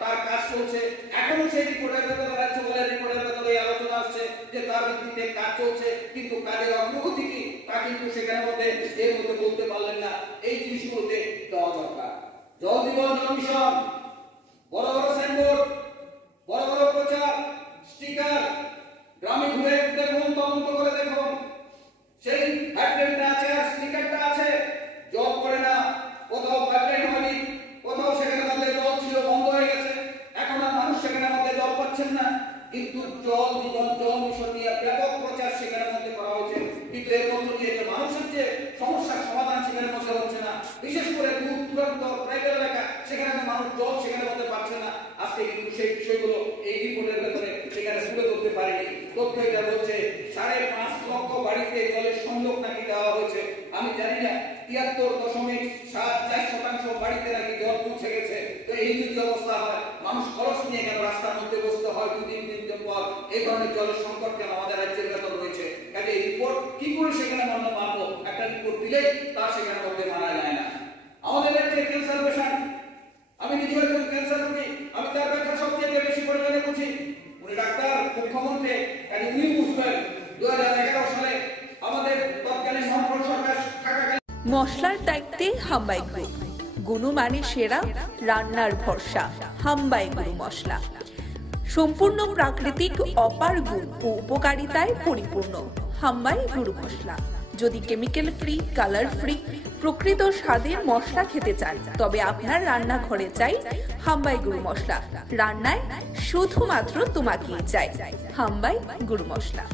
তার কাজ করছে। এখনো সেই রিপোর্টের ব্যাপারে রাজ্য বলে রিপোর্টের ব্যাপারে আলোচনা আসছে যে কাজ চলছে, কিন্তু কাজের অগ্রগতি কি তা কিন্তু সেখানে মধ্যে এর মধ্যে বলতে পারলেন না। এই জিনিসগুলোতে দেওয়া দরকার। জল জীবন মিশন, বড় বড় সাইনবোর্ড, বড় বড় প্রচার, স্টিকার, গ্রামে ঘুরে দেখুন, তদন্ত করে দেখুন, সেই হ্যাডলাইনটা আছে আর স্টিকারটা আছে, জল পড়ে না, কোথাও পাইপলাইন হয়নি, কোথাও সেখানে মধ্যে জল ছিল বন্ধ হয়ে গেছে, এখন আর মানুষ সেখানে মধ্যে জল পাচ্ছেন না। কিন্তু জল জীবন জল মিশন নিয়ে ব্যাপক প্রচার সেখানে মধ্যে করা হয়েছে, কিন্তু এর মধ্য দিয়ে যে মানুষের যে সমস্যার সমাধান সেখানে মধ্যে হচ্ছে না। বিশেষ করে দূর দূরান্ত প্রাইভেট এলাকা, সেখানে মানুষ জল সেখানে মধ্যে পাচ্ছে না। আজকে কিন্তু সেই বিষয়গুলো এই রিপোর্টের ভেতরে সেখানে তুলে ধরতে পারেনি। তথ্য এটা বলছে 5.5 লক্ষ বাড়িতে জলের সংযোগ নাকি দেওয়া হয়েছে। আমি জানি না 73.74% বাড়িতে নাকি জল পৌঁছে গেছে। তো এই যদি অবস্থা হয়, মানুষ খরচ নিয়ে কেন রাস্তার মধ্যে বসতে হয় 2-3 দিন পর? এই ধরনের জলের সংকট কেন আমাদের রাজ্যের ভেতর রয়েছে? কাজে এই রিপোর্ট কি করে সেখানে মানবো? একটা রিপোর্ট দিলে তা সেখানে মধ্যে মানা যায় না। আমাদের রাজ্যে ক্যান্সার পেশেন্ট, আমি নিজে একজন ক্যান্সার রোগী, আমি তার ব্যাখ্যা সবচেয়ে বেশি পরিমাণে বুঝি। উনি ডাক্তার, মুখ্যমন্ত্রী, কাজে উনি বুঝবেন 2011 সালে আমাদের তৎকালীন মহাপুর সরকার থাকাকালীন মশলার দায়িত্বে হাম্বাই গ্রুপ, গুণমানে সেরা, রান্নার ভরসা। হাম্বাই গুরু মশলা সম্পূর্ণ প্রাকৃতিক, অপার গুণ ও উপকারিতায় পরিপূর্ণ। হাম্বাই গুরু মশলা। যদি কেমিক্যাল ফ্রি, কালার ফ্রি, প্রকৃত স্বাদের মশলা খেতে চান, তবে আপনার রান্নাঘরে চাই হাম্বাই গুরু মশলা। রান্নায় শুধুমাত্র তোমাকেই চাই হাম্বাই গুরু মশলা।